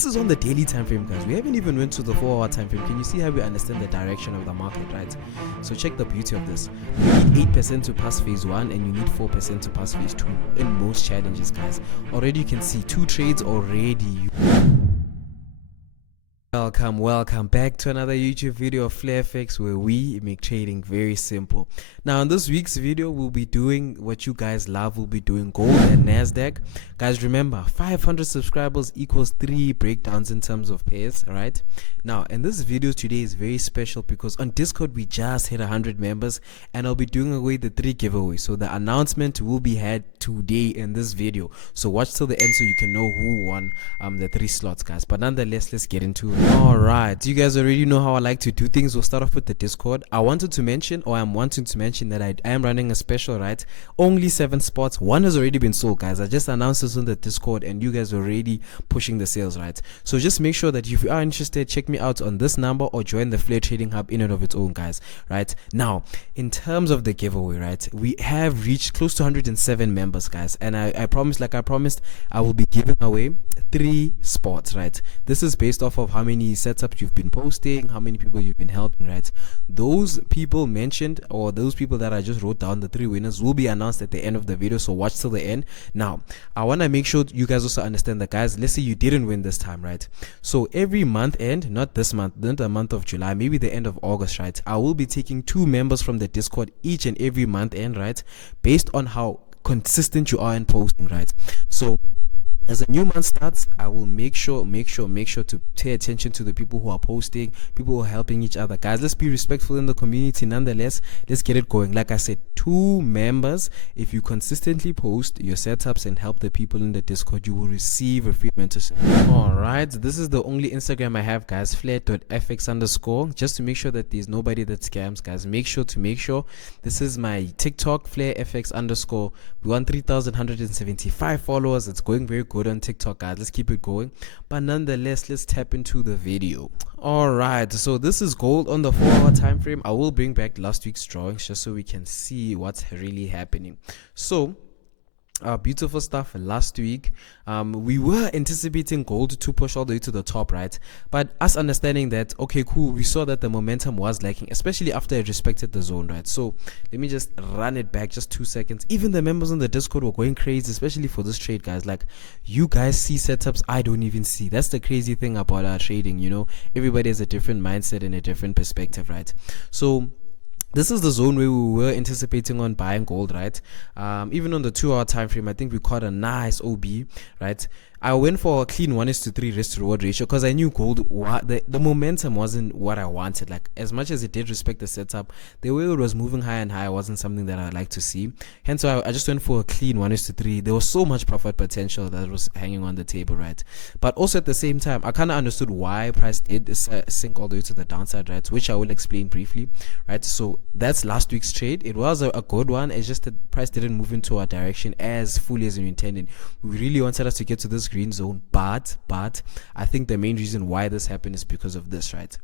This is on the daily time frame, guys. We haven't even went to the 4-hour time frame. Can you see how we understand the direction of the market, right? So check the beauty of this. You need 8% to pass phase 1 and you need 4% to pass phase 2 in most challenges, guys. Already you can see 2 trades already. Welcome back to another YouTube video of FlareFX, where we make trading very simple. Now in this week's video, we'll be doing what you guys love. We'll be doing gold and NASDAQ. Guys, remember 500 subscribers equals 3 breakdowns in terms of pairs, right? Now, and this video today is very special because on Discord we just hit 100 members and I'll be doing away the 3 giveaways. So the announcement will be had today in this video. So watch till the end so you can know who won the 3 slots, guys. But nonetheless, let's get into it. Alright, you guys already know how I like to do things. We'll start off with the Discord. I'm wanting to mention that I am running a special, right? Only 7 spots. 1 has already been sold, guys. I just announced this on the Discord and you guys are already pushing the sales, right? So just make sure that if you are interested, check me out on this number or join the Flare Trading Hub in and of its own, guys, right? Now, in terms of the giveaway, right, we have reached close to 107 members, guys, and I promised, I will be giving away 3 spots, right? This is based off of how many setups you've been posting, how many people you've been helping, right? Those people mentioned, or those people that I just wrote down, the 3 winners, will be announced at the end of the video, so watch till the end. Now, I want to make sure you guys also understand that, guys, let's say you didn't win this time, right? So every month end, not this month, not the month of July, maybe the end of August, right, I will be taking 2 members from the Discord each and every month end, right, based on how consistent you are in posting, right? So as a new month starts, I will make sure to pay attention to the people who are posting, people who are helping each other. Guys, let's be respectful in the community. Nonetheless, let's get it going. Like I said, 2 members. If you consistently post your setups and help the people in the Discord, you will receive a free mentorship. Alright, this is the only Instagram I have, guys, flare.fx_, just to make sure that there's nobody that scams, guys. Make sure this is my TikTok, flarefx_. We want 3,175 followers. It's going very good on TikTok, guys. Let's keep it going. But nonetheless, let's tap into the video. Alright, so this is gold on the 4-hour time frame. I will bring back last week's drawings just so we can see what's really happening. So beautiful stuff last week. We were anticipating gold to push all the way to the top, right? But us understanding that, okay, cool, we saw that the momentum was lacking, especially after it respected the zone, right? So let me just run it back just 2 seconds. Even the members on the Discord were going crazy, especially for this trade, guys. Like, you guys see setups I don't even see. That's the crazy thing about our trading, you know. Everybody has a different mindset and a different perspective, right? So this is the zone where we were anticipating on buying gold, right? Even on the 2-hour time frame, I think we caught a nice OB, right? I went for a clean 1:3 risk to reward ratio because I knew gold, the momentum wasn't what I wanted. Like, as much as it did respect the setup, the way it was moving high and high wasn't something that I like to see. Hence why I just went for a clean 1:3. There was so much profit potential that was hanging on the table, right? But also at the same time, I kind of understood why price did sink all the way to the downside, right? Which I will explain briefly, right? So that's last week's trade. It was a good one. It's just that price didn't move into our direction as fully as we intended. We really wanted us to get to this green zone, but I think the main reason why this happened is because of this, right?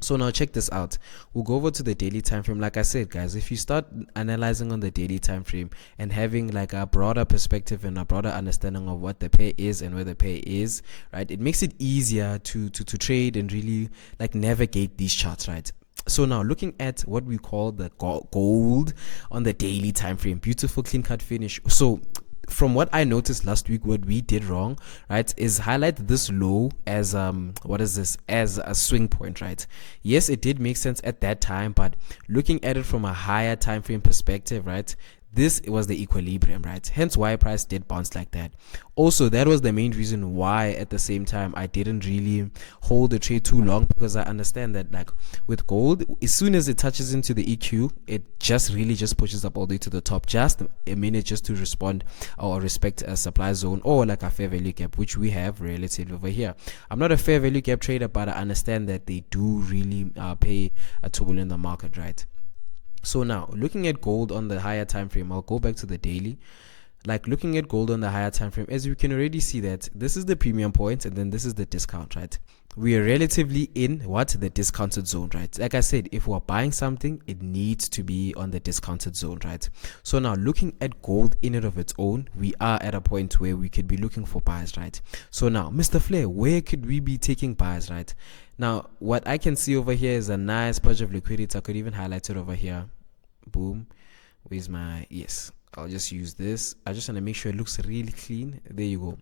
So now check this out. We'll go over to the daily time frame. Like I said, guys, if you start analyzing on the daily time frame and having like a broader perspective and a broader understanding of what the pair is and where the pair is, right, it makes it easier to trade and really like navigate these charts, right? So now looking at what we call the gold on the daily time frame, beautiful clean cut finish. So from what I noticed last week, what we did wrong, right, is highlight this low as as a swing point, right? Yes, it did make sense at that time, but looking at it from a higher time frame perspective, right, this was the equilibrium, right? Hence why price did bounce like that. Also, that was the main reason why at the same time I didn't really hold the trade too long, because I understand that, like, with gold, as soon as it touches into the EQ, it just pushes up all the way to the top, just a minute just to respond or respect a supply zone or like a fair value gap, which we have relative over here. I'm not a fair value gap trader, but I understand that they do really pay a toll in the market, right? So now looking at gold on the higher time frame, I'll go back to the daily. like looking at gold on the higher time frame, as you can already see that this is the premium point and then this is the discount, right? We are relatively in the discounted zone, right? Like I said, if we're buying something, it needs to be on the discounted zone, right? So now looking at gold in and of its own, we are at a point where we could be looking for buys, right? So now, Mr. Flair, where could we be taking buys, right? Now, what I can see over here is a nice patch of liquidity. I could even highlight it over here. Boom. Where's my, yes, I'll just use this. I just want to make sure it looks really clean. There you go.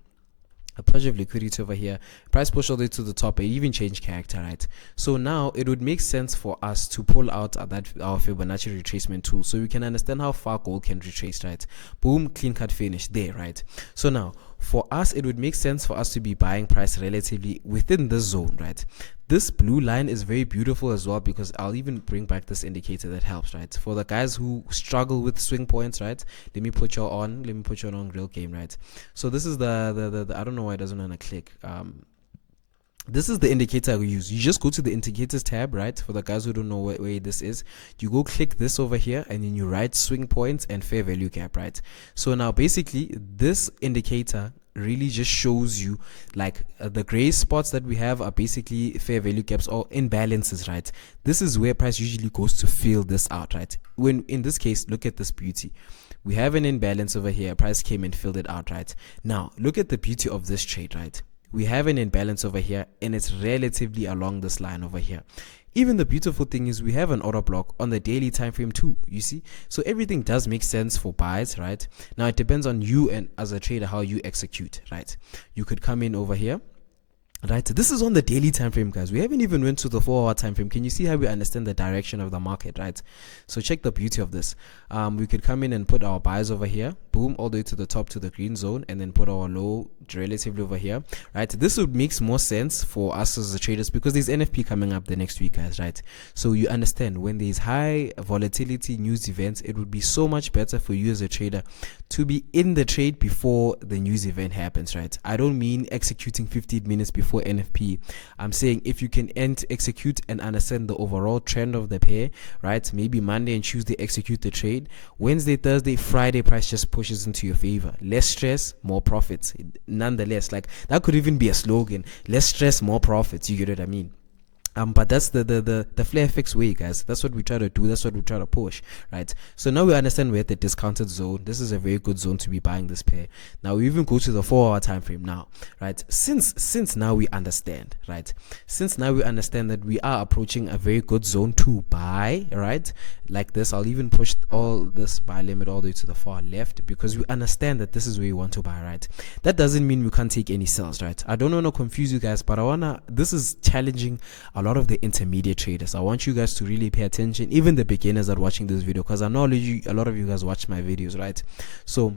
A patch of liquidity over here, price push all the way to the top, and even change character, right? So now it would make sense for us to pull out our Fibonacci retracement tool so we can understand how far gold can retrace, right? Boom, clean cut finish there, right? So now for us, it would make sense for us to be buying price relatively within this zone, right? This blue line is very beautiful as well, because I'll even bring back this indicator that helps, right? For the guys who struggle with swing points, right? Let me put you on real game, right? So this is the I don't know why it doesn't want to click. This is the indicator we use. You just go to the indicators tab, right? For the guys who don't know where this is, you go click this over here and then you write swing points and fair value gap, right? So now basically this indicator really just shows you like the gray spots that we have are basically fair value gaps or imbalances, right? This is where price usually goes to fill this out, right? When in this case, look at this beauty. We have an imbalance over here. Price came and filled it out, right? Now look at the beauty of this trade, right? We have an imbalance over here and it's relatively along this line over here. Even the beautiful thing is we have an order block on the daily time frame too, you see? So everything does make sense for buys, right? Now it depends on you and as a trader how you execute, right? You could come in over here, right? This is on the daily time frame, guys. We haven't even went to the 4-hour time frame. Can you see how we understand the direction of the market, right? So check the beauty of this. We could come in and put our buys over here, boom, all the way to the top to the green zone, and then put our low relatively over here, right? This would make more sense for us as the traders because there's NFP coming up the next week, guys, right? So you understand when there's high volatility news events, it would be so much better for you as a trader to be in the trade before the news event happens, right? I don't mean executing 15 minutes before NFP. I'm saying if you can execute and understand the overall trend of the pair, right? Maybe Monday and Tuesday execute the trade. Wednesday, Thursday, Friday, price just pushes into your favor. Less stress, more profits. Nonetheless, like that could even be a slogan: less stress, more profits. You get what I mean? But that's the Flare FX way, guys. That's what we try to do. That's what we try to push, right? So now we understand we're at the discounted zone. This is a very good zone to be buying this pair. Now we even go to the 4-hour time frame now, right? Since now we understand, right? Since now we understand that we are approaching a very good zone to buy, right? Like this, I'll even push all this buy limit all the way to the far left because we understand that this is where you want to buy, right? That doesn't mean we can't take any sells, right? I don't want to confuse you guys, but this is challenging a lot of the intermediate traders. I want you guys to really pay attention, even the beginners that are watching this video, because I know a lot of you guys watch my videos, right? So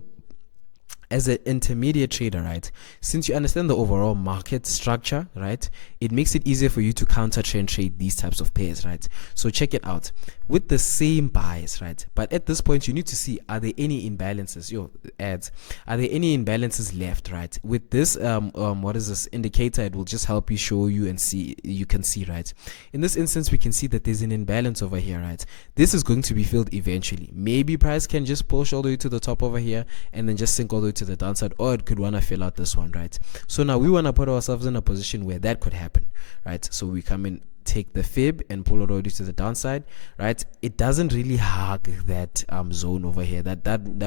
as an intermediate trader, right, since you understand the overall market structure, right, it makes it easier for you to counter trend trade these types of pairs, right? So check it out with the same buys, right? But at this point, you need to see, are there any imbalances? Are there any imbalances left, right? With this, what is this indicator? It will just help you show you and see. You can see, right? In this instance, we can see that there's an imbalance over here, right? This is going to be filled eventually. Maybe price can just push all the way to the top over here and then just sink all the way to the downside, or it could want to fill out this one, right? So now we want to put ourselves in a position where that could happen, right? So we come in, take the fib and pull it all the way to the downside, right? It doesn't really hug that zone over here that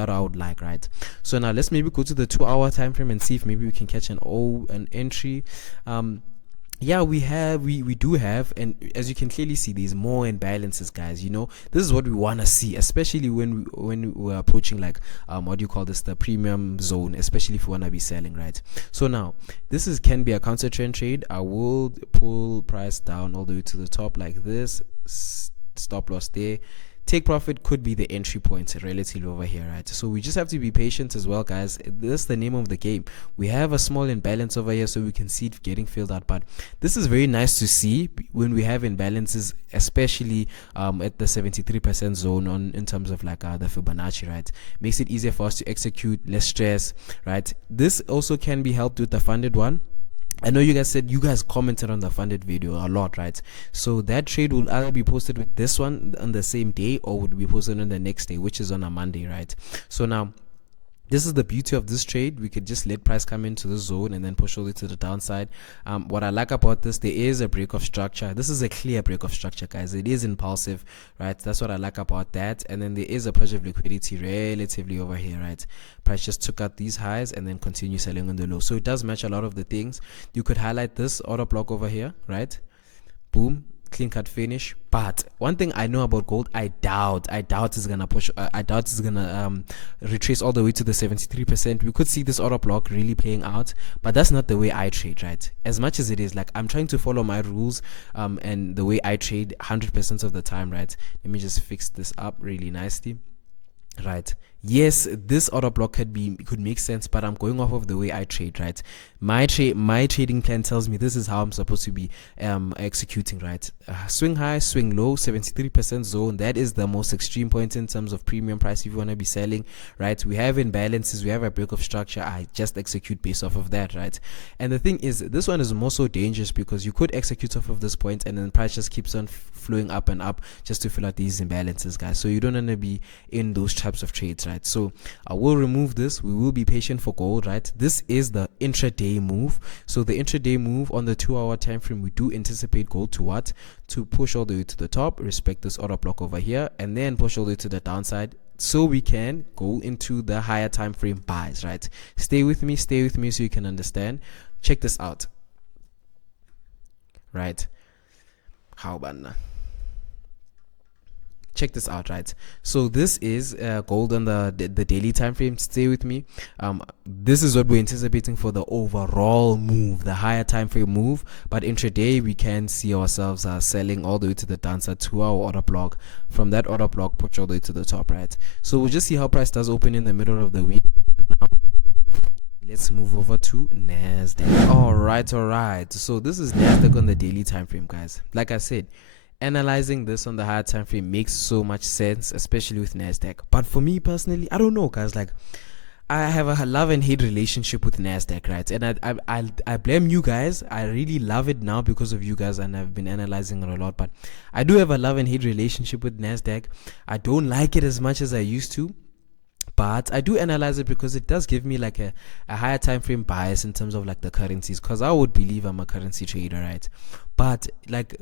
I would like, right? So now let's maybe go to the 2-hour time frame and see if maybe we can catch an entry. Yeah, we do have, and as you can clearly see, there's more imbalances, guys. You know, this is what we want to see, especially when we're approaching like what do you call this, the premium zone, especially if we want to be selling, right? So now this can be a counter trend trade. I will pull price down all the way to the top like this, stop loss there. Take profit could be the entry point relatively over here, right? So we just have to be patient as well, guys. That's the name of the game. We have a small imbalance over here, so we can see it getting filled out, but this is very nice to see when we have imbalances, especially at the 73% zone in terms of like the Fibonacci, right? Makes it easier for us to execute, less stress, right? This also can be helped with the funded one. I know you guys said you guys commented on the funded video a lot, right? So that trade will either be posted with this one on the same day or would be posted on the next day, which is on a Monday, right? So now This is the beauty of this trade. We could just let price come into the zone and then push all the way to the downside. What I like about this, there is a break of structure. This is a clear break of structure, guys. It is impulsive, right? That's what I like about that. And then there is a push of liquidity relatively over here, right? Price just took out these highs and then continue selling on the low. So it does match a lot of the things. You could highlight this order block over here, right? Boom, clean cut finish. But one thing I know about gold, I doubt it's gonna push. I doubt it's gonna retrace all the way to the 73%. We could see this order block really playing out, but that's not the way I trade, right? As much as it is, like, I'm trying to follow my rules and the way I trade 100% of the time, right? Let me just fix this up really nicely. Right, yes, this order block could make sense, but I'm going off of the way I trade, right? My trading plan tells me this is how I'm supposed to be executing, right? Swing high, swing low, 73% zone. That is the most extreme point in terms of premium price if you want to be selling, right? We have imbalances, we have a break of structure. I just execute based off of that, right? And the thing is, this one is more so dangerous because you could execute off of this point and then price just keeps on flowing up and up just to fill out these imbalances, guys. So you don't want to be in those types of trades, right? So I will remove this. We will be patient for gold, right? This is the intraday move. So the intraday move on the 2-hour time frame, we do anticipate gold to what? To push all the way to the top, respect this order block over here, and then push all the way to the downside, so we can go into the higher time frame buys, right? Stay with me so you can understand. Check this out, right? How about now? Check this out, right? So this is gold on the daily time frame. Stay with me. This is what we're anticipating for the overall move, the higher time frame move. But intraday, we can see ourselves selling all the way to the downside 2-hour order block. From that order block, push all the way to the top, right? So we'll just see how price does open in the middle of the week. Now, let's move over to NASDAQ. All right. So this is NASDAQ on the daily time frame, guys. Like I said, analyzing this on the higher time frame makes so much sense, especially with NASDAQ. But for me personally, I don't know, guys. Like, I have a love and hate relationship with NASDAQ, right? And I blame you guys. I really love it now because of you guys, and I've been analyzing it a lot. But I do have a love and hate relationship with NASDAQ. I don't like it as much as I used to, but I do analyze it because it does give me like a higher time frame bias in terms of like the currencies, because I would believe I'm a currency trader, right? But like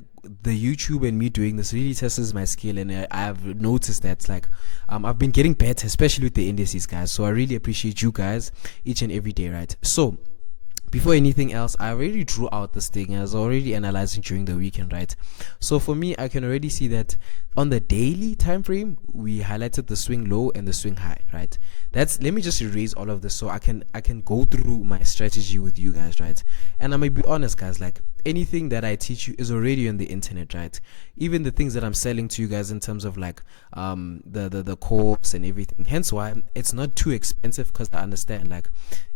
the YouTube and me doing this really tests my skill, and I've noticed that like I've been getting better, especially with the indices, guys. So I really appreciate you guys each and every day, right? So before anything else, I already drew out this thing. I was already analyzing during the weekend, right? So for me, I can already see that on the daily time frame, we highlighted the swing low and the swing high, right? Let me just erase all of this so I can go through my strategy with you guys, right? And I'm gonna be honest, guys, like anything that I teach you is already on the internet, right? Even the things that I'm selling to you guys in terms of like the course and everything. Hence why it's not too expensive, because I understand like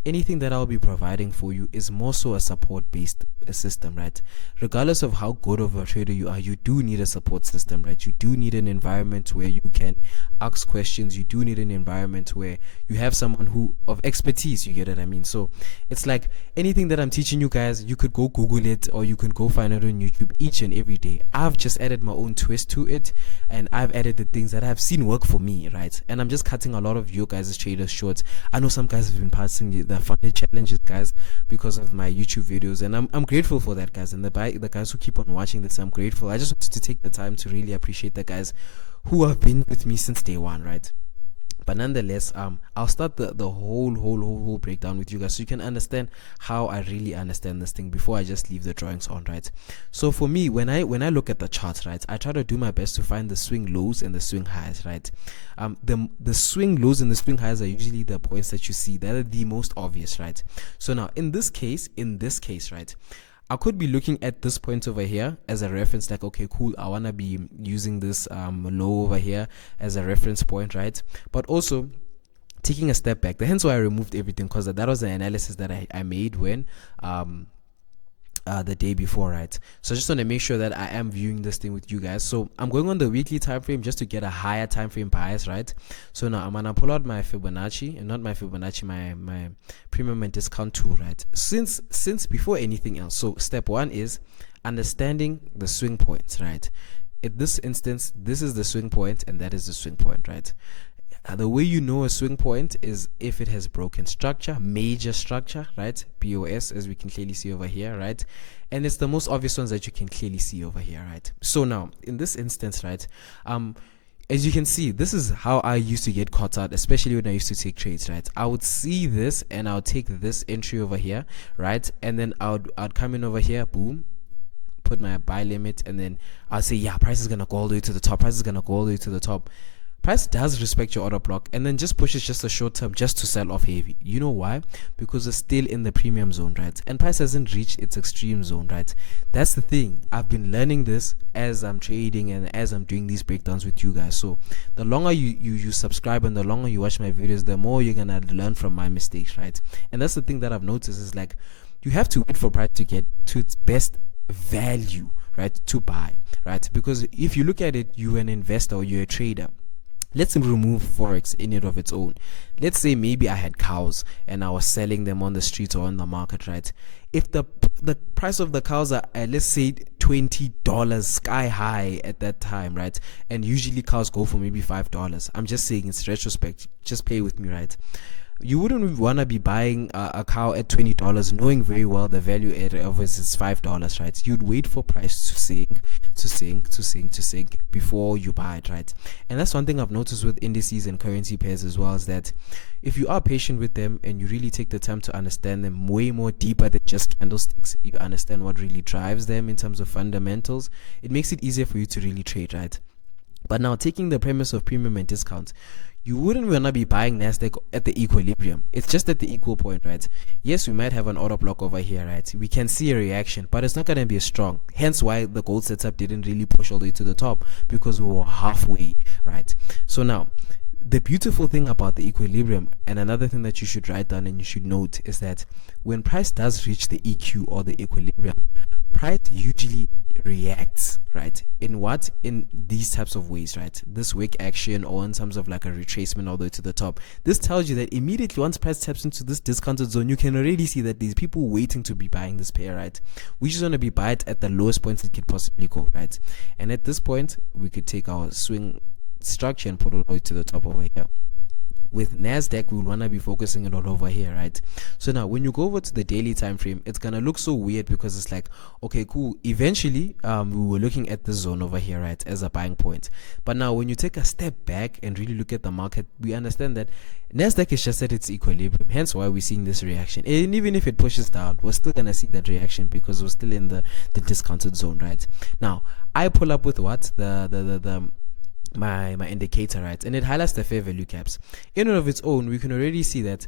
anything that I'll be providing for you is more so a support based system, right? Regardless of how good of a trader you are, you do need a support system, right? You do need an environment where you can ask questions. You do need an environment where you have someone who of expertise, you get what I mean? So it's like anything that I'm teaching you guys, you could go Google it or you can go find it on YouTube each and every day. I've just added my own twist to it, and I've added the things that I've seen work for me, right? And I'm just cutting a lot of you guys' traders short. I know some guys have been passing the funded challenges, guys, because of my YouTube videos, and I'm grateful for that, guys. And the guys who keep on watching this, I'm grateful. I just wanted to take the time to really appreciate the guys who have been with me since day one, right? But nonetheless, I'll start the whole breakdown with you guys so you can understand how I really understand this thing before I just leave the drawings on, right? So for me, when I look at the chart, right, I try to do my best to find the swing lows and the swing highs, right? The swing lows and the swing highs are usually the points that you see that are the most obvious, right? So now in this case, right, I could be looking at this point over here as a reference, like, okay, cool, I want to be using this low over here as a reference point, right? But also taking a step back, hence why I removed everything, because that was the analysis that I made when the day before, right? So I just want to make sure that I am viewing this thing with you guys. So I'm going on the weekly time frame just to get a higher time frame bias, right? So now I'm gonna pull out my Fibonacci, and not my Fibonacci, my premium and discount tool, right? Since before anything else, so step one is understanding the swing points, right? In this instance, this is the swing point and that is the swing point, right? The way you know a swing point is if it has broken structure, major structure, right? BOS, as we can clearly see over here, right? And it's the most obvious ones that you can clearly see over here, right? So now, in this instance, right, as you can see, this is how I used to get caught out, especially when I used to take trades, right? I would see this and I would take this entry over here, right? And then I'd come in over here, boom, put my buy limit, and then I'll say, yeah, price is gonna go all the way to the top, price is gonna go all the way to the top. Price does respect your order block and then just pushes just a short term just to sell off heavy. You know why? Because it's still in the premium zone, right? And price hasn't reached its extreme zone, right? That's the thing. I've been learning this as I'm trading and as I'm doing these breakdowns with you guys. So the longer you subscribe and the longer you watch my videos, the more you're gonna learn from my mistakes, right? And that's the thing that I've noticed is like you have to wait for price to get to its best value, right, to buy, right? Because if you look at it, you're an investor or you're a trader. Let's remove forex in it of its own. Let's say maybe I had cows and I was selling them on the streets or on the market, right? If the price of the cows are let's say $20 sky high at that time, right? And usually cows go for maybe $5. I'm just saying it's retrospect. Just play with me, right? You wouldn't want to be buying a cow at $20 knowing very well the value of it is $5, right? You'd wait for price to sink before you buy it, right? And that's one thing I've noticed with indices and currency pairs as well, is that if you are patient with them and you really take the time to understand them way more deeper than just candlesticks, you understand what really drives them in terms of fundamentals, it makes it easier for you to really trade, right? But now, taking the premise of premium and discount, you wouldn't want to be buying NASDAQ at the equilibrium. It's just at the equal point, right? Yes, we might have an order block over here, right? We can see a reaction, but it's not going to be as strong. Hence why the gold setup didn't really push all the way to the top, because we were halfway, right? So now, the beautiful thing about the equilibrium, and another thing that you should write down and you should note, is that when price does reach the EQ or the equilibrium, price usually reacts, right? In what? In these types of ways, right? This wick action, or in terms of like a retracement all the way to the top. This tells you that immediately once price taps into this discounted zone, you can already see that there's people waiting to be buying this pair, right? We just want to be buying at the lowest points it could possibly go, right? And at this point, we could take our swing structure and put it all the way to the top over here. With NASDAQ, we want to be focusing it all over here, right? So now when you go over to the daily time frame, it's gonna look so weird because it's like, okay, cool, eventually we were looking at this zone over here, right, as a buying point. But now when you take a step back and really look at the market, we understand that NASDAQ is just at its equilibrium, hence why we're seeing this reaction. And even if it pushes down, we're still gonna see that reaction because we're still in the discounted zone, right? Now I pull up with what my indicator, right, and it highlights the fair value caps. In and of its own, we can already see that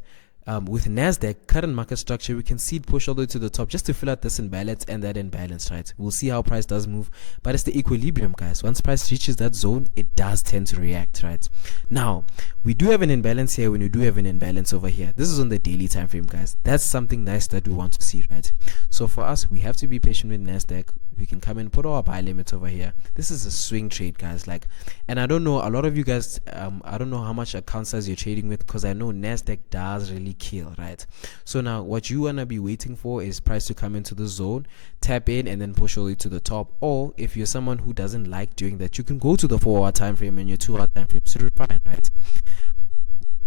with NASDAQ current market structure, we can see it push all the way to the top just to fill out this imbalance and that imbalance, right? We'll see how price does move, but it's the equilibrium, guys. Once price reaches that zone, it does tend to react, right? Now we do have an imbalance here. When you do have an imbalance over here, this is on the daily time frame, guys. That's something nice that we want to see, right? So for us, we have to be patient with NASDAQ. We can come and put our buy limits over here. This is a swing trade, guys. Like, and I don't know, a lot of you guys, I don't know how much account size you're trading with, because I know NASDAQ does really kill, right? So now what you want to be waiting for is price to come into the zone, tap in, and then push all the way to the top. Or if you're someone who doesn't like doing that, you can go to the 4-hour time frame and your 2-hour time frame to refine, right?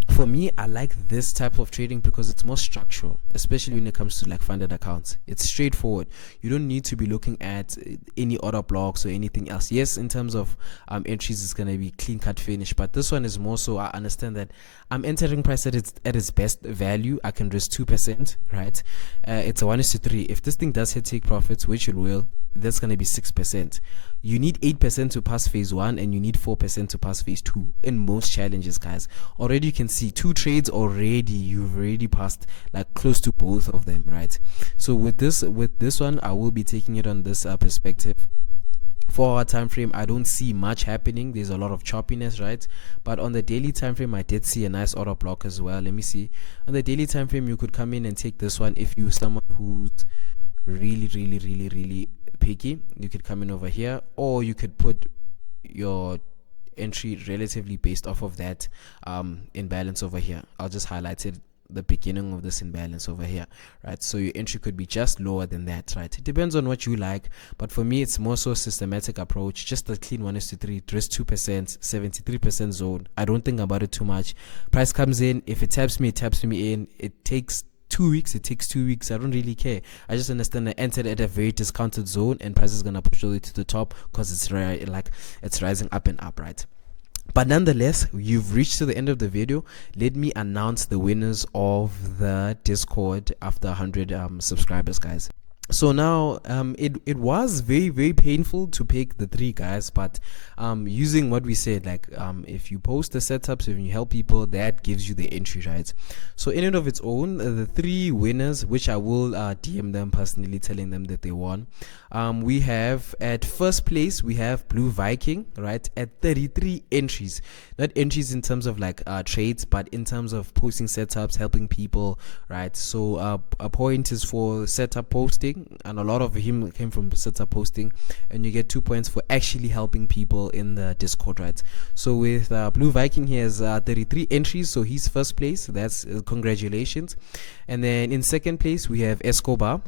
For me, I like this type of trading because it's more structural, especially when it comes to like funded accounts. It's straightforward. You don't need to be looking at any order blocks or anything else. Yes, in terms of entries, it's going to be clean cut finish, but this one is more so I understand that I'm entering price at its best value. I can risk 2%, right? It's a 1:3. If this thing does hit take profits, which it will, that's going to be 6%. You need 8% to pass phase 1 and you need 4% to pass phase 2 in most challenges, guys. Already you can see 2 trades already, you've already passed like close to both of them, right? So with this one, I will be taking it on this perspective. 4-hour time frame, I don't see much happening. There's a lot of choppiness, right? But on the daily time frame, I did see a nice order block as well. Let me see. On the daily time frame, you could come in and take this one. If you're someone who's really picky, you could come in over here, or you could put your entry relatively based off of that imbalance over here. I'll just highlight it the beginning of this imbalance over here, right? So your entry could be just lower than that, right? It depends on what you like, but for me it's more so a systematic approach, just a clean 1:3, risk 2%, 73% zone. I don't think about it too much. Price comes in, if it taps me, it taps me in. It takes 2 weeks, it takes 2 weeks. I don't really care. I just understand I entered at a very discounted zone and price is gonna push all the way to the top because it's like it's rising up and up, right? But nonetheless, you've reached to the end of the video. Let me announce the winners of the Discord after 100 subscribers, guys. So now it was very painful to pick the 3 guys, but using what we said, like if you post the setups, if you help people, that gives you the entry, right? So in and of its own, the 3 winners, which I will DM them personally, telling them that they won. We have at first place, we have Blue Viking, right, at 33 entries. Not entries in terms of like trades, but in terms of posting setups, helping people, right? So a point is for setup posting, and a lot of him came from setup posting, and you get 2 points for actually helping people in the Discord, right? So with Blue Viking, he has 33 entries, so he's first place. That's congratulations. And then in second place, we have Escobar.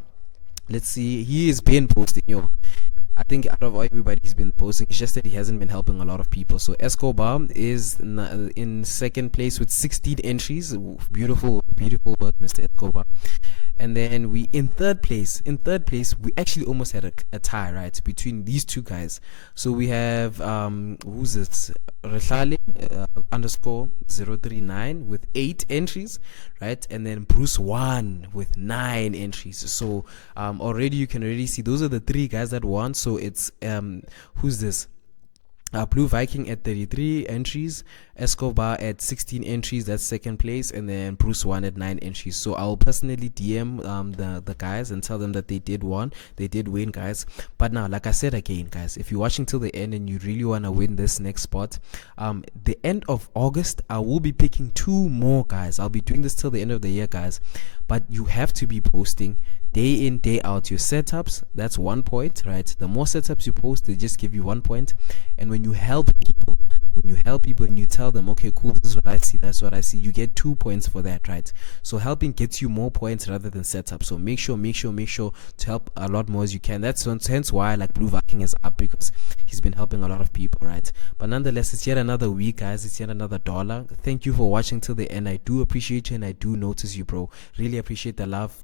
Let's see, he has been posting, I think out of everybody he's been posting, it's just that he hasn't been helping a lot of people. So Escobar is in second place with 16 entries. Beautiful work, Mr. Escobar. And then we in third place, we actually almost had a tie, right, between these 2 guys. So we have who's this, Rehlale underscore 039 with 8 entries, right? And then Bruce 1 with 9 entries. So already you can already see those are the 3 guys that won. So it's who's this, Blue Viking at 33 entries, Escobar at 16 entries, that's second place, and then Bruce 1 at 9 entries. So I'll personally DM the guys and tell them that they did win, guys. But now, like I said again, guys, if you're watching till the end and you really want to win this next spot, the end of August, I will be picking 2 more guys. I'll be doing this till the end of the year, guys, but you have to be posting day in, day out your setups. That's 1 point, right? The more setups you post, they just give you 1 point. And when you help people and you tell them, okay, cool, this is what I see, that's what I see, you get 2 points for that, right? So helping gets you more points rather than setup. So make sure to help a lot more as you can. That's hence why like Blue Viking is up, because he's been helping a lot of people, right? But nonetheless, it's yet another week, guys. It's yet another dollar. Thank you for watching till the end. I do appreciate you and I do notice you, bro. Really appreciate the love.